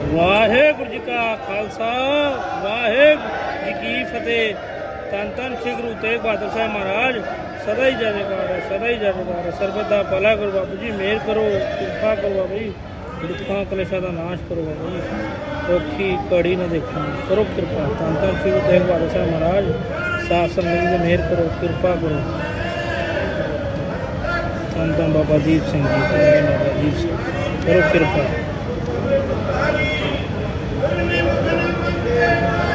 ਵਾਹਿਗੁਰੂ ਜੀ ਕਾ ਖਾਲਸਾ, ਵਾਹਿਗੁਰੂ ਜੀ ਕੀ ਫਤਿਹ। ਤਨ ਤਨ ਸ੍ਰੀ ਗੁਰੂ ਤੇਗ ਬਹਾਦਰ ਸਾਹਿਬ ਮਹਾਰਾਜ, ਸਦਾ ਹੀ ਜੈਕਾਰ ਹੈ, ਸਦਾ ਹੀ ਜੈਕਾਰ ਹੈ। ਸਰਬਤ ਦਾ ਭਲਾ ਕਰੋ ਬਾਬੂ ਜੀ, ਮਿਹਰ ਕਰੋ, ਕਿਰਪਾ ਕਰੋ ਬਾਬੂ ਜੀ। ਦੁੱਖਾਂ, ਕਲੇਸ਼ਾਂ ਦਾ ਨਾਸ਼ ਕਰੋ ਬਾਬੂ ਜੀ। ਔਖੀ ਕੜੀ ਨਾ ਦੇਖੋ ਕਰੋ ਕਿਰਪਾ। ਤਨ ਤਨ ਸ੍ਰੀ ਗੁਰੂ ਤੇਗ ਬਹਾਦਰ ਸਾਹਿਬ ਮਹਾਰਾਜ ਸਾਸ ਲਈ ਦੇ ਮਿਹਰ ਕਰੋ, ਕਿਰਪਾ ਕਰੋ। ਤਨ ਤਨ ਬਾਬਾ ਦੀਪ ਸਿੰਘ ਜੀ ਤਨ ਬਾਬਾ ਦੀਪ ਸਿੰਘ। ਕਰੋ ਕਿਰਪਾ। Amen.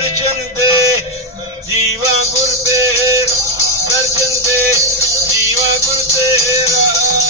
ਦਰਸ਼ਨ ਦੇ ਜੀਵਾ ਗੁਰ ਤੇ ਦਰਸ਼ਨ ਦੇ ਜੀਵਾ ਗੁਰ ਤੇਰਾ।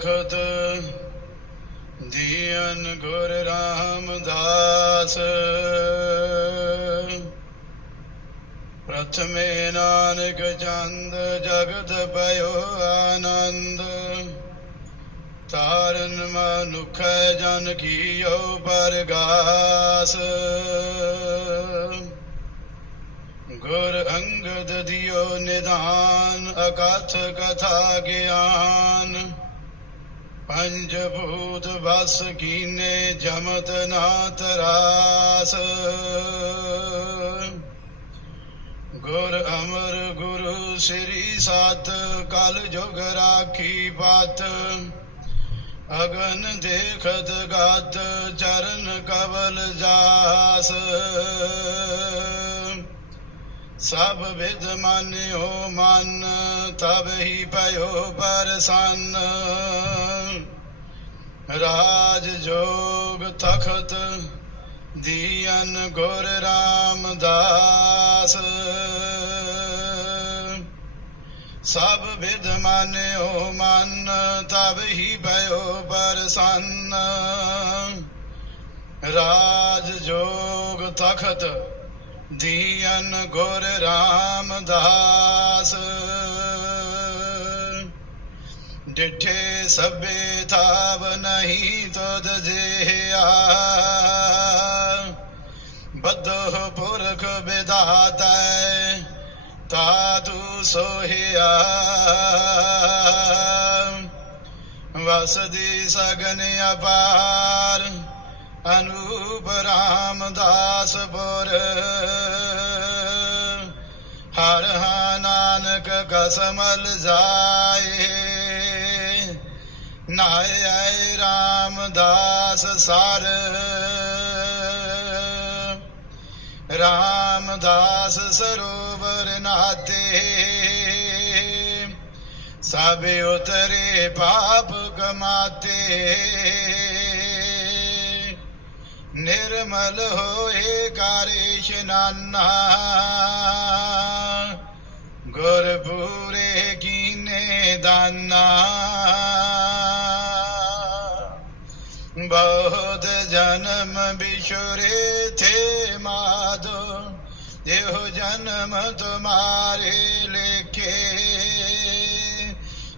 ਤਖਤ ਦੀਨ ਗੁਰ ਰਾਮਦਾਸ। ਪ੍ਰਥਮੇ ਨਾਨਕ ਚੰਦ ਜਗਤ ਪਇਓ ਆਨੰਦ। ਤਾਰਨ ਮਨੁਖ ਜਨ ਕੀਓ ਪਰਗਾਸ। ਗੁਰ ਅੰਗਦ ਦਿਓ ਨਿਦਾਨ ਅਕਥ ਕਥਾ ਗਿਆਨ। ਪੰਜ ਭੂਤ ਵਸ ਕੀਨੇ ਜਮਤ ਨਾ ਤਰਾਸ ਗੁਰ ਅਮਰ ਗੁਰੂ ਸ੍ਰੀ ਸਤ, ਕਲ ਜੁਗ ਰਾਖੀ ਪਤ। ਅਗਨ ਦੇਖਤ ਗਤ, ਚਰਨ ਕਵਲ ਜਾਸ। ਸਭ ਵਿਦ ਮਾਨਿਓ ਮਨ, ਤਬ ਹੀ ਪਇਓ ਪਰਸੰਨ। ਰਾਜ ਜੋਗ ਤਖਤ ਦੀਨ ਗੁਰ ਰਾਮਦਾਸ। ਸਭ ਵਿਦ ਮਾਨਿਓ ਮਨ, ਤਬ ਹੀ ਭਇਓ ਪਰਸੰਨ। ਰਾਜ ਜੋਗ ਤਖਤ ਦੀਨ ਗੁਰ ਰਾਮਦਾਸ। ਡਿਠੇ ਸਭੇ ਥਾਵ ਨਹੀਂ ਤੁਧ ਜਿਹਾ ਬਦੋ ਪੁਰਖ ਵਿਦਾਤੈ ਤਾ ਤੂ ਸੋਹਿਆ। ਵਸਦੀ ਸਗਨ ਅਪਾਰ, ਅਨੂਪ ਰਾਮਦਾਸ ਪੁਰ। ਹਰ ਹਾ ਨਾਨਕ ਕਸਮਲ ਜਾਏ। ਨਾਏ ਆਏ ਰਾਮਦਾਸ ਸਰ। ਰਾਮਦਾਸ ਸਰੋਵਰ ਨਾਤੇ ਸਭ ਉਤਰੇ ਪਾਪ ਕਮਾਤੇ। ਨਿਰਮਲ ਹੋਏ ਕਾਰੇ ਇਸ਼ਨਾਨਾ ਗੁਰ ਪੂਰੇ ਕੀਨੇ ਦਾਨਾ। ਬਹੁਤ ਜਨਮ ਬਿਸ਼ੁਰੇ ਥੇ ਮਾਧੋ ਇਹੋ ਜਨਮ ਤੁਮਾਰੇ ਲੇਖੇ।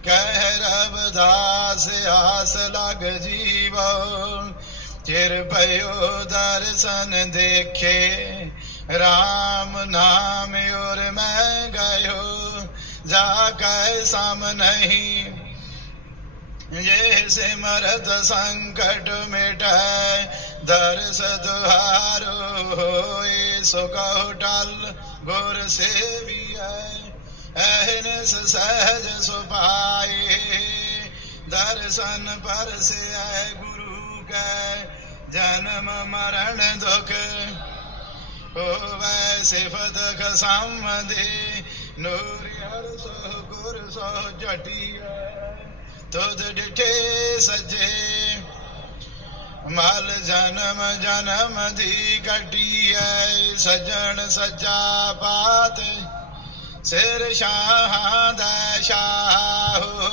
ਕਹਿ ਰਬਦਾਸ ਆਸ ਲਗ ਜੀਵੋ, ਚਿਰ ਭਇਓ ਦਰਸ਼ਨ ਦੇਖੇ। ਰਾਮ ਨਾਮ ਔਰ ਮੈਂ ਗਇਓ, ਜਾ ਕੈ ਸਮ ਨਹੀਂ ये सिमरत संकट मिट दर्श दुहारो हो सुख टल गुर सेविया अहनस सहज सुपाए, दर्शन पर से आए गुरु के जन्म मरण दुख हो वैसे फदक सामदे नूर हर सो गुर सो जटिया। ਤੁਧ ਡਿਠੇ ਸਜੇ। ਮਲ ਜਨਮ ਜਨਮ ਦੀ ਘਟੀ ਕੱਟੀਐ, ਸਜਣ ਸਜਾ ਬਾਤ ਸਿਰ ਸ਼ਾਹਾਂ ਦਾ ਸ਼ਾਹੂ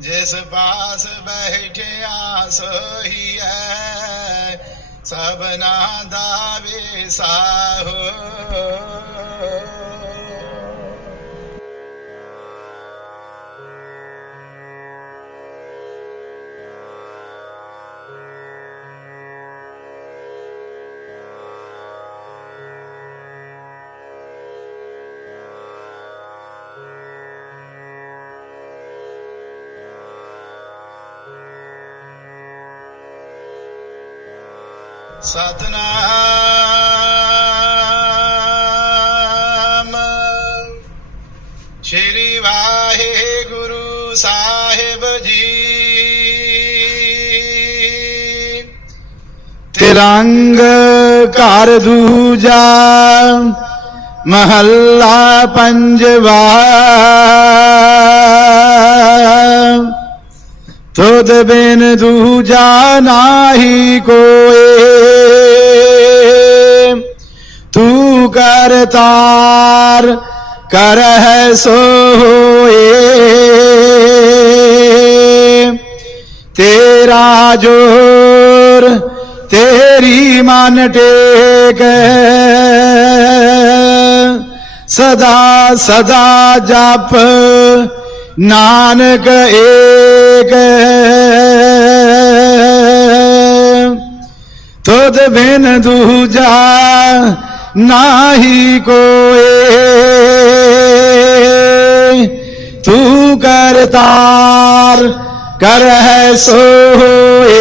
ਜਿਸ ਪਾਸ ਬੈਠਿਆ ਸੋਹੀਐ ਸਭਨਾ ਦਾ ਵਿਸਾਹੋ ਸਤਨਾਮ। ਸ਼੍ਰੀ ਵਾਹਿਗੁਰੂ ਸਾਹਿਬ ਜੀ। ਤਿਰੰਗ ਘਰ ਦੂਜਾ ਮਹੱਲਾ ਪੰਜਵਾ। ਤੁਧ ਬਿਨ ਦੂਜਾ ਨਾਹੀ ਕੋਏ। ਤੂੰ ਕਰਤਾਰ ਕਰਹਿ ਸੋ ਹੋਏ ਤੇਰਾ ਜੋਰ ਤੇਰੀ ਮਨ ਟੇਕ ਸਦਾ ਸਦਾ ਜਪ ਨਾਨਕ ਏਕ ਤੁਧ ਬਿਨ ਦੂਜਾ ਨਾਹੀ ਕੋਏ। ਤੂੰ ਕਰਤਾਰ ਕਰਹਿ ਸੋ ਹੋਏ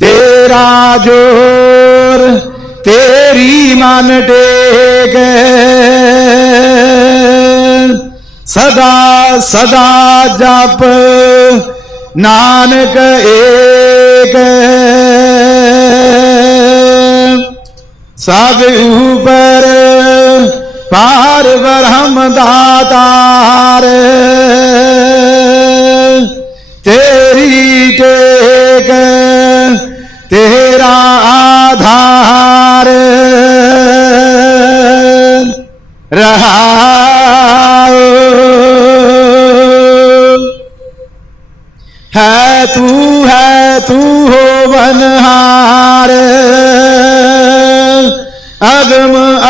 ਤੇਰਾ ਜੋਰ ਤੇਰੀ ਮਨ ਟੇਕ। ਸਦਾ ਸਦਾ ਜਪ ਨਾਨਕ ਏਕ। ਸਭ ਉਪਰ ਪਾਰ ਬ੍ਰਹਮ ਦਾਤਾਰ।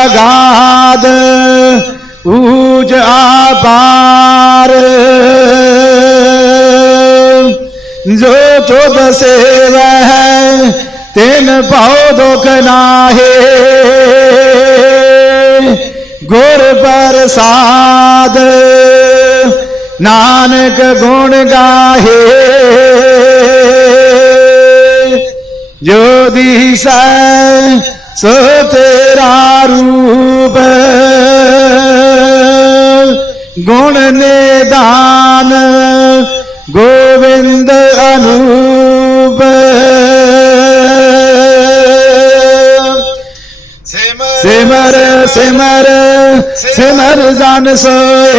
ਅਗਮ ਅਗਾਧ, ਊਜ ਆਪਾਰ ਜੋ ਤੁਧ ਸੇਵੈ ਹੈ ਤਿਨ ਭਉ ਦੁਖ ਨਾਹੇ। ਗੁਰ ਪ੍ਰਸਾਦ, ਨਾਨਕ ਗੁਣ ਗਾਹੇ। ਜੋ ਦਿਸੈ ਸੋ ਤੇਰਾ ਰੂਪ ਗੁਣ ਨਿਦਾਨ ਗੋਵਿੰਦ ਅਨੂਪ। ਸਿਮਰ ਸਿਮਰ ਸਿਮਰ ਜਨ ਸੋਏ।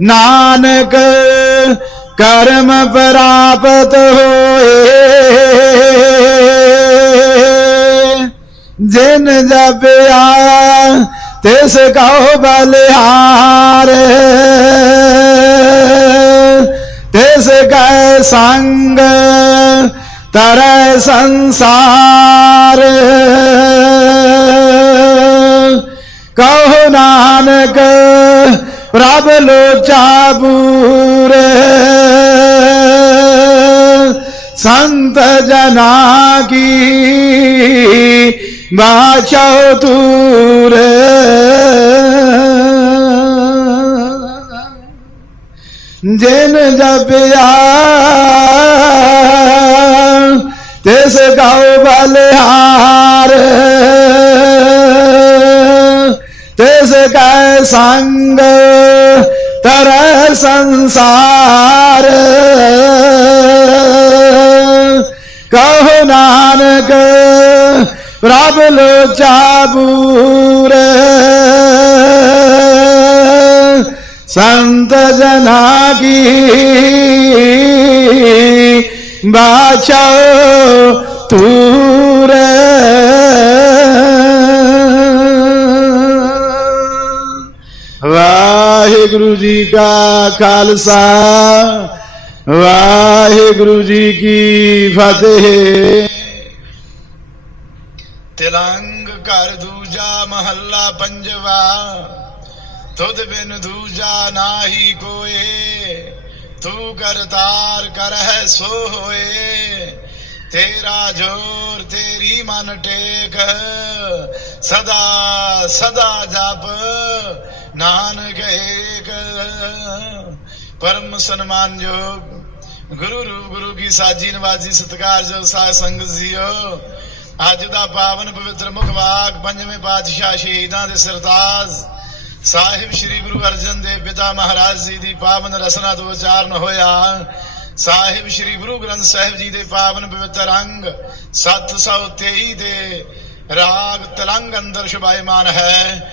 ਨਾਨਕ ਕਰਮ ਪ੍ਰਾਪਤ ਹੋਏ। ਜਿਨ ਜਪਿਆ ਤਿਸ ਕਉ ਬਲਿਹਾਰ ਤਿਸ ਕੈ ਸੰਗ ਤਰੈ ਸੰਸਾਰ। ਕਹੋ ਨਾਨਕ ਪ੍ਰਭ ਲੋਚਾ ਪੂਰ ਸੰਤ ਜਨਾ ਕੀ ਬਾਚੋ ਤੂਰ। ਜਿਨ ਜਪਿਆ ਤਿਸ ਗਉ ਬਲਿਹਾਰ। ਤਿਸ ਸੰਗ ਤਰ ਸੰਸਾਰ। ਕਹੋ ਨਾਨਕ ਪ੍ਰਭ ਲੋਚਾ ਬੂਰ ਸੰਤ ਜਨਾ ਕੀ ਬਾਚੋ ਤੂਰ ਵਾਹਿਗੁਰੂ ਜੀ ਕਾ ਖਾਲਸਾ, ਵਾਹਿਗੁਰੂ ਜੀ ਕੀ ਫਤਿਹ। ਤਿਲੰਗ ਘਰ ਦੂਜਾ ਮਹੱਲਾ ਪੰਜਵਾ, ਤੁਧ ਬਿਨ ਦੂਜਾ ਨਾਹੀ ਕੋਏ, ਤੂੰ ਕਰਤਾਰ ਕਰਹਿ ਸੋ ਹੋਏ। ਤੇਰਾ ਜੋਰ ਤੇਰੀ ਮਨ ਟੇਕ, ਸਦਾ ਸਦਾ ਜਪ ਨਾਨਕ ਏਕ, ਪਰਮ ਸਨਮਾਨਯੋਗ ਗੁਰੂ ਰੂਪ, ਗੁਰੂ ਕੀ ਸਾਜੀ ਨਵਾਜੀ ਸਤਿਕਾਰਯੋਗ ਸਾਧ ਸੰਗਤ ਜੀਓ। ਅੱਜ ਦਾ ਪਾਵਨ ਪਵਿੱਤਰ ਮੁਖ ਪੰਜਵੇਂ ਪਾਤਸ਼ਾਹ ਸ਼ਹੀਦਾਂ ਦੇ ਸਰਤਾਜ ਸਾਹਿਬ ਸ੍ਰੀ ਗੁਰੂ ਅਰਜਨ ਦੇਵ ਪਿਤਾ ਮਹਾਰਾਜ ਜੀ ਦੀ ਪਾਵਨ ਰਸਨਾ ਤੋਂ ਉਚਾਰਨ ਹੋਇਆ। ਸਾਹਿਬ ਸ੍ਰੀ ਗੁਰੂ ਗ੍ਰੰਥ ਸਾਹਿਬ ਜੀ ਦੇ ਪਾਵਨ ਪਵਿੱਤਰ ਅੰਗ 723 ਦੇ ਰਾਗ ਤਲੰਗ ਅੰਦਰ ਸ਼ੁਭਾਇਮਾਨ ਹੈ।